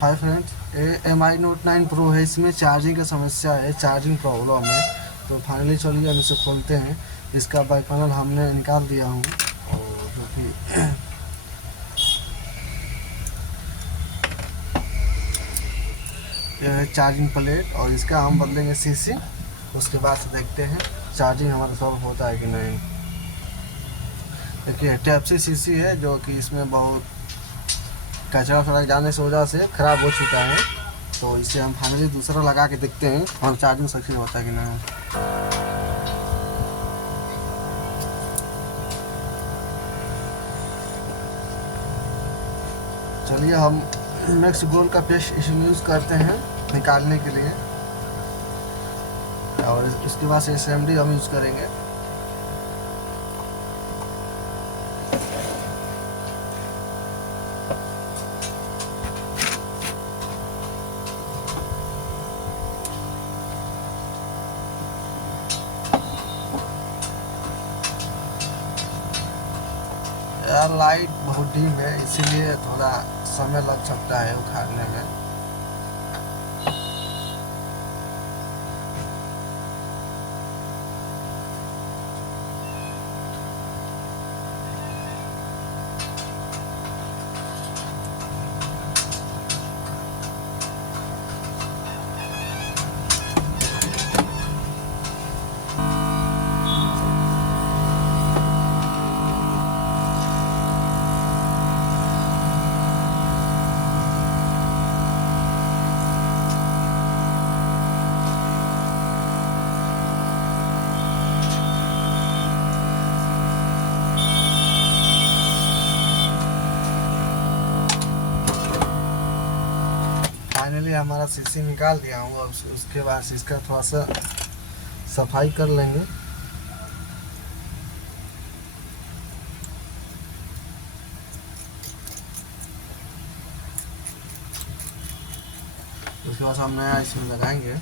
Hi friends, ये Mi Note 9 Pro है। इसमें चार्जिंग की समस्या है, चार्जिंग प्रॉब्लम है। तो फाइनली चलिए हम इसे खोलते हैं। इसका बैक पैनल हमने निकाल दिया हूँ, और जो कि यह है चार्जिंग प्लेट, और इसका हम बदलेंगे सीसी। उसके बाद से देखते हैं चार्जिंग हमारा सॉल्व होता है कि नहीं। देखिए टाइप सी सीसी है, जो कि इसमें बहुत कचरा फचरा जाने से वजह से ख़राब हो चुका है। तो इसे हम फाइनली दूसरा लगा के देखते हैं और चार्जिंग सक्सेस होता है कि नहीं। चलिए हम मैक्स गोल्ड का पेस्ट इसमें यूज़ करते हैं निकालने के लिए, और इसके बाद से SMD हम यूज़ करेंगे। यार लाइट बहुत डीम है, इसीलिए थोड़ा समय लग सकता है उखाड़ने में। फाइनली हमारा सीसी निकाल दिया हूँ। अब उसके बाद से इसका थोड़ा सा सफाई कर लेंगे। उसके बाद हम नया इसमें लगाएंगे।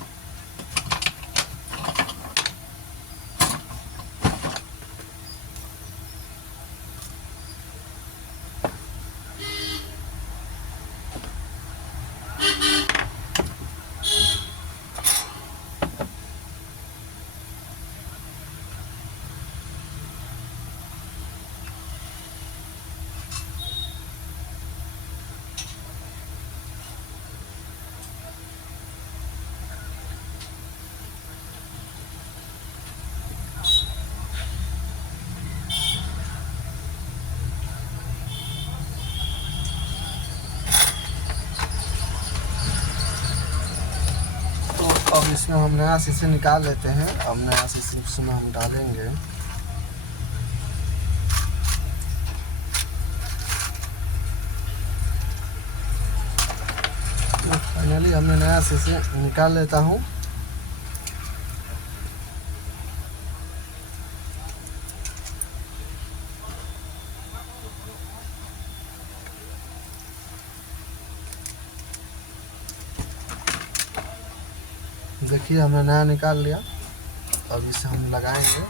अब इसमें हम नया शीशे निकाल लेते हैं। अब नया शीशे इसमें हम डालेंगे। तो फाइनली हमने नया शीशे निकाल लेता हूँ। देखिए हमने नया निकाल लिया। अब इसे हम लगाएंगे।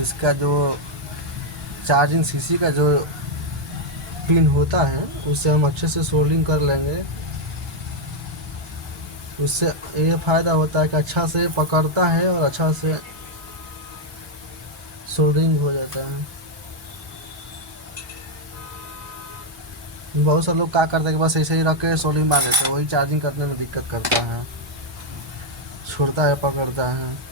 इसका जो चार्जिंग सीसी का जो पिन होता है, उससे हम अच्छे से सोल्डिंग कर लेंगे। उससे ये फ़ायदा होता है कि अच्छा से पकड़ता है और अच्छा से सोल्डिंग हो जाता है। बहुत से लोग क्या करते हैं कि बस ऐसे ही रख के सोल्डिंग मार देते हैं, वही चार्जिंग करने में दिक्कत करता है, छोड़ता है, पकड़ता है।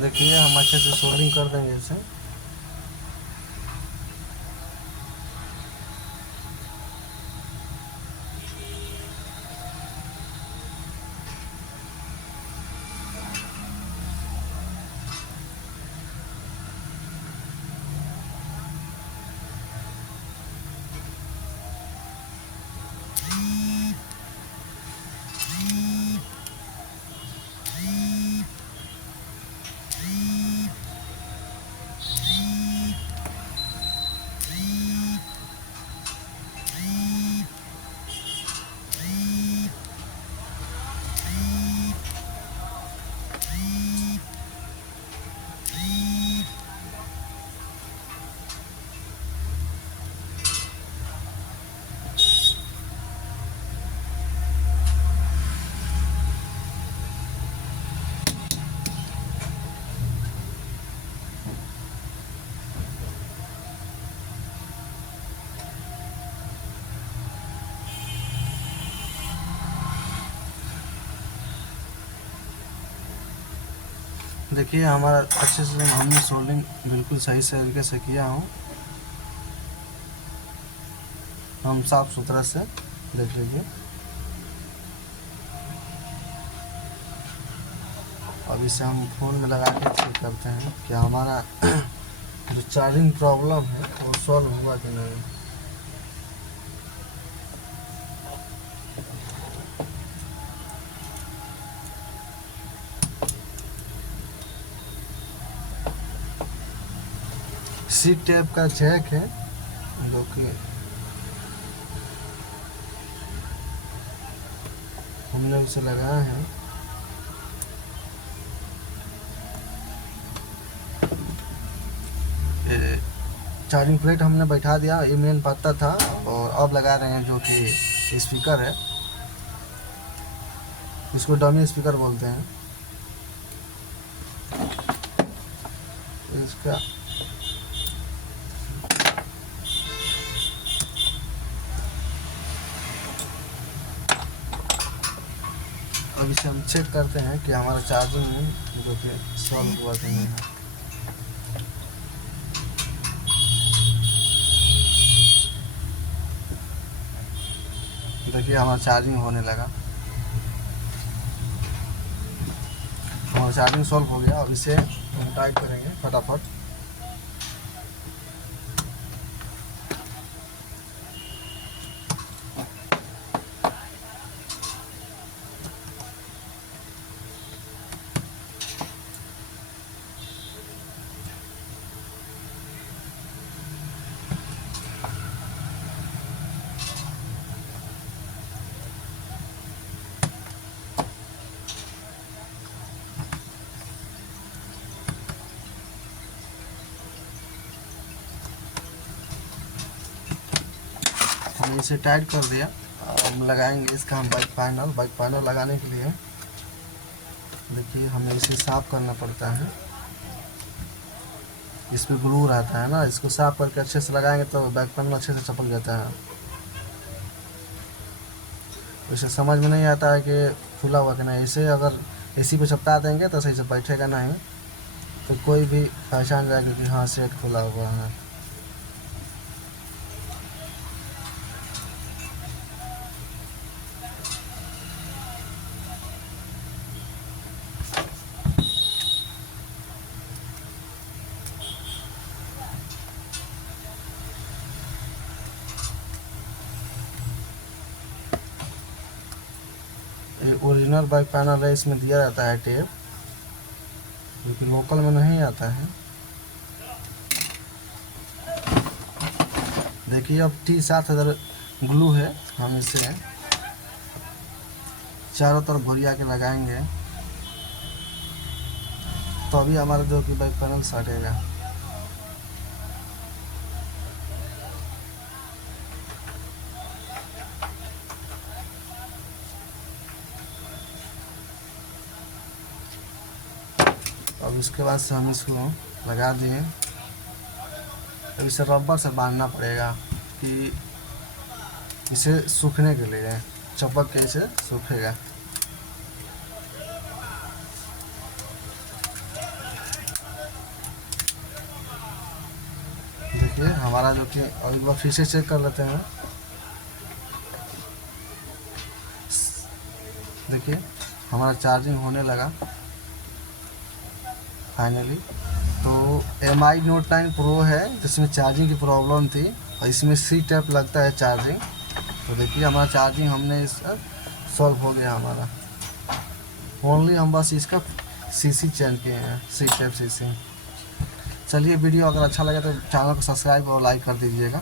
देखिए हम अच्छे से सोल्डिंग कर देंगे इसे। देखिए हमारा अच्छे से हमने सोल्डिंग बिल्कुल सही से तरीके से किया हूँ। हम साफ सुथरा से देख लीजिए। अब इसे हम फ़ोन में लगा के चेक करते हैं कि हमारा जो चार्जिंग प्रॉब्लम है वो सॉल्व हुआ कि नहीं। सी टेप का जैक है जो कि हमने उसे लगाया है। चार्जिंग प्लेट हमने बैठा दिया, ये मेन पत्ता था। और अब लगा रहे हैं जो कि स्पीकर है, इसको डमी स्पीकर बोलते हैं। इसका अब इसे हम चेक करते हैं कि हमारा चार्जिंग में जो कि सॉल्व हुआ कि नहीं है। देखिए हमारा चार्जिंग होने लगा, हमारा चार्जिंग सॉल्व हो गया। अब इसे हम टाइट करेंगे फटाफट। हमने इसे टाइट कर दिया। अब लगाएंगे इसका हम बाइक पैनल लगाने के लिए देखिए हमें इसे साफ करना पड़ता है। इस पर ग्लू रहता है ना, इसको साफ करके अच्छे से लगाएंगे तो बैक पैनल अच्छे से चिपक जाता है। इसे समझ में नहीं आता है कि खुला हुआ कि नहीं। इसे अगर एसी पे चिपका देंगे तो सही से बैठेगा नहीं, तो कोई भी पहचान जाएगा कि हाँ सेट खुला हुआ है। ये ओरिजिनल बाइक पैनल है, इसमें दिया जाता है टेप, जो कि लोकल में नहीं आता है। देखिए अब T7000 ग्लू है, हम इसे चारों तरफ घुरिया के लगाएंगे तो अभी हमारा जो कि बैक पैनल सटेगा। अब इसके बाद से हम इसको लगा दिए। अब इसे रबर से बांधना पड़ेगा कि इसे सूखने के लिए, चपक के इसे सूखेगा। देखिए हमारा जो कि और एक बार फिर से चेक कर लेते हैं। देखिए हमारा चार्जिंग होने लगा फाइनली। तो MI Note 9 Pro है जिसमें चार्जिंग की प्रॉब्लम थी और इसमें C टाइप लगता है चार्जिंग। तो देखिए हमारा चार्जिंग हमने इसका सॉल्व हो गया हमारा। ओनली हम बस इसका CC चेंज किए हैं, C टाइप CC। चलिए वीडियो अगर अच्छा लगे तो चैनल को सब्सक्राइब और लाइक कर दीजिएगा।